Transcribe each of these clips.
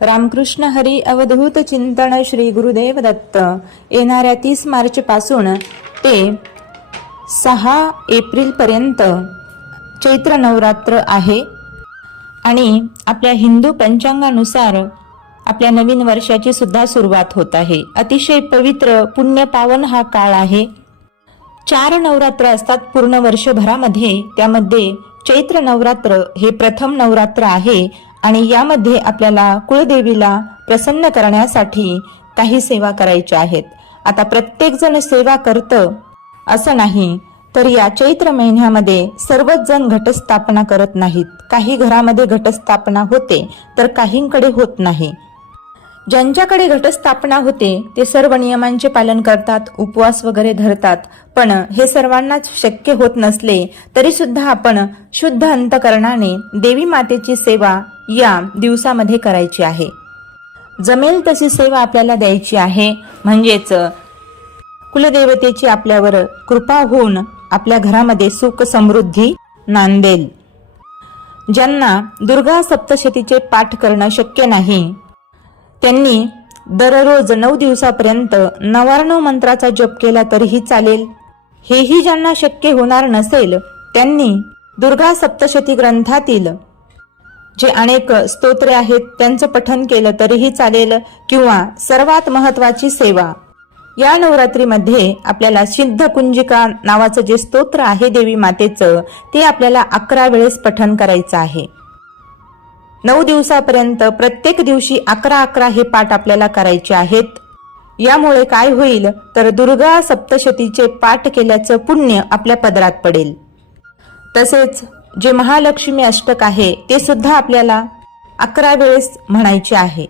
रामकृष्ण हरी अवधूत चिंतन श्री गुरुदेव दत्त. येणाऱ्या तीस मार्च पासून ते सहा एप्रिल पर्यंत चैत्र नवरात्र आहे. आणि आपल्या हिंदू पंचांगानुसार आपल्या नवीन वर्षाची सुद्धा सुरुवात होत आहे. अतिशय पवित्र पुण्य पावन हा काळ आहे. चार नवरात्र असतात पूर्ण वर्षभरामध्ये. त्यामध्ये चैत्र नवरात्र हे प्रथम नवरात्र आहे. आणि यामध्ये आपल्याला कुळदेवीला प्रसन्न करण्यासाठी काही सेवा करायच्या आहेत. आता प्रत्येक जण सेवा करतं असं नाही तर या चैत्र महिन्यामध्ये सर्वच जण घटस्थापना करत नाहीत. काही घरामध्ये घटस्थापना होते तर काहींकडे होत नाही. ज्यांच्याकडे घटस्थापना होते ते सर्व नियमांचे पालन करतात उपवास वगैरे धरतात. पण हे सर्वांनाच शक्य होत नसले तरी सुद्धा आपण शुद्ध अंतकरणाने देवी मातेची सेवा या दिवसामध्ये करायची आहे. जमेल तशी सेवा आपल्याला द्यायची आहे. म्हणजेच कुलदेवतेची आपल्यावर कृपा होऊन आपल्या घरामध्ये सुख समृद्धी नांदेल. ज्यांना दुर्गा सप्तशतीचे पाठ करणं शक्य नाही त्यांनी दररोज नऊ दिवसापर्यंत नवारणव मंत्राचा जप केला तरीही चालेल. हेही ज्यांना शक्य होणार नसेल त्यांनी दुर्गा सप्तशती ग्रंथातील जे अनेक स्तोत्रे आहेत त्यांचं पठन केलं तरीही चालेल किंवा सर्वात महत्वाची सेवा. या नवरात्रीमध्ये आपल्याला सिद्ध कुंजिका नावाचं जे स्तोत्र आहे देवी मातेचं ते आपल्याला अकरा वेळेस पठन करायचं आहे. नऊ दिवसापर्यंत प्रत्येक दिवशी अकरा अकरा हे पाठ आपल्याला करायचे आहेत. यामुळे काय होईल तर दुर्गा सप्तशतीचे पाठ केल्याचं पुण्य आपल्या पदरात पडेल. तसेच जे महालक्ष्मी अष्टक आहे ते सुद्धा आपल्याला अकरा वेळेस म्हणायचे आहे.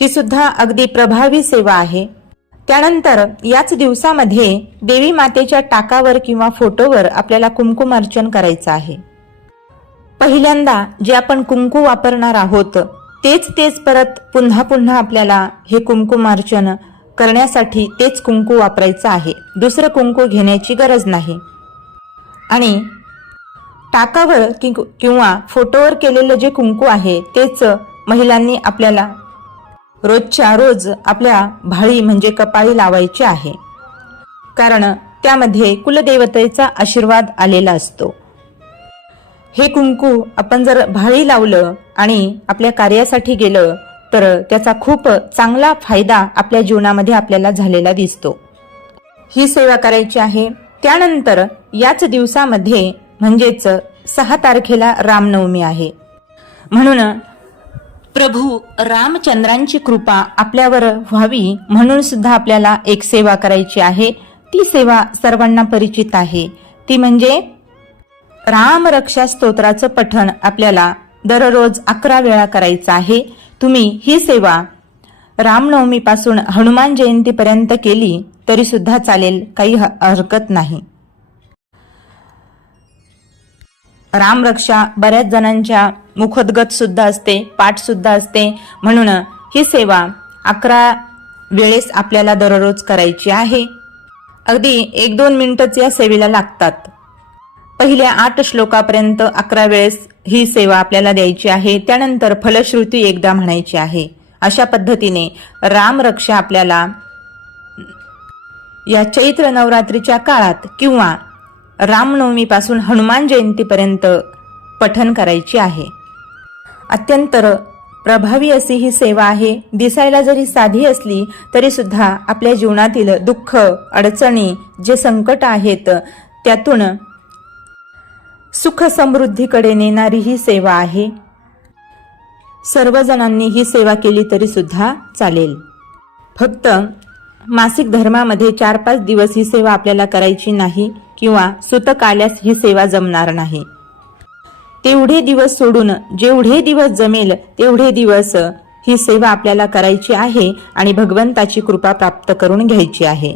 ही सुद्धा अगदी प्रभावी सेवा आहे. त्यानंतर याच दिवसामध्ये देवी मातेच्या टाकावर किंवा फोटोवर आपल्याला कुंकुम अर्चन करायचं आहे. पहिल्यांदा जे आपण कुंकू वापरणार आहोत तेच तेच परत पुन्हा पुन्हा आपल्याला हे कुंकुमार्चन करण्यासाठी तेच कुंकू वापरायचं आहे. दुसरं कुंकू घेण्याची गरज नाही. आणि टाकावर कि किंवा फोटोवर केलेलं जे कुंकू आहे तेच महिलांनी आपल्याला रोजच्या रोज आपल्या भाळी म्हणजे कपाळी लावायची आहे. कारण त्यामध्ये कुलदेवतेचा आशीर्वाद आलेला असतो. हे कुंकू आपण जर भाळी लावलं आणि आपल्या कार्यासाठी गेलं तर त्याचा खूप चांगला फायदा आपल्या जीवनामध्ये आपल्याला झालेला दिसतो. ही सेवा करायची आहे. त्यानंतर याच दिवसामध्ये म्हणजेच सहा तारखेला रामनवमी आहे. म्हणून प्रभू रामचंद्रांची कृपा आपल्यावर व्हावी म्हणून सुद्धा आपल्याला एक सेवा करायची आहे. ती सेवा सर्वांना परिचित आहे. ती म्हणजे राम रक्षा स्तोत्राचं पठण आपल्याला दररोज अकरा वेळा करायचं आहे. तुम्ही ही सेवा रामनवमीपासून हनुमान जयंतीपर्यंत केली तरी सुद्धा चालेल. काही ह- हरकत नाही. रामरक्षा बऱ्याच जणांच्या मुखोद्गत सुद्धा असते पाठ सुद्धा असते. म्हणून ही सेवा अकरा वेळेस आपल्याला दररोज करायची आहे. अगदी एक दोन मिनिटच या सेवेला लागतात. पहिल्या आठ श्लोकापर्यंत अकरा वेळेस ही सेवा आपल्याला द्यायची आहे. त्यानंतर फलश्रुती एकदा म्हणायची आहे. अशा पद्धतीने रामरक्षा आपल्याला या चैत्र नवरात्रीच्या काळात किंवा रामनवमीपासून हनुमान जयंतीपर्यंत पठन करायची आहे. अत्यंत प्रभावी अशी ही सेवा आहे. दिसायला जरी साधी असली तरी सुद्धा आपल्या जीवनातील दुःख अडचणी जे संकट आहेत त्यातून सुख समृद्धीकडे नेणारी ही सेवा आहे. सर्वजणांनी ही सेवा केली तरी सुद्धा चालेल. फक्त मासिक धर्मामध्ये चार पाच दिवस ही सेवा आपल्याला करायची नाही किंवा सुतक आल्यास ही सेवा जमणार नाही. तेवढे दिवस सोडून जेवढे दिवस जमेल तेवढे दिवस ही सेवा आपल्याला करायची आहे आणि भगवंताची कृपा प्राप्त करून घ्यायची आहे.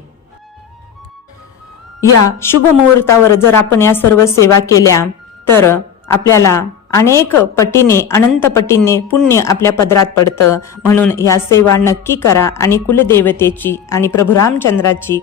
या शुभ मुहूर्तावर जर आपण या सर्व सेवा केल्या तर आपल्याला अनेक पटीने अनंत पटीने पुण्य आपल्या पदरात पडतं. म्हणून या सेवा नक्की करा आणि कुलदेवतेची आणि प्रभुरामचंद्राची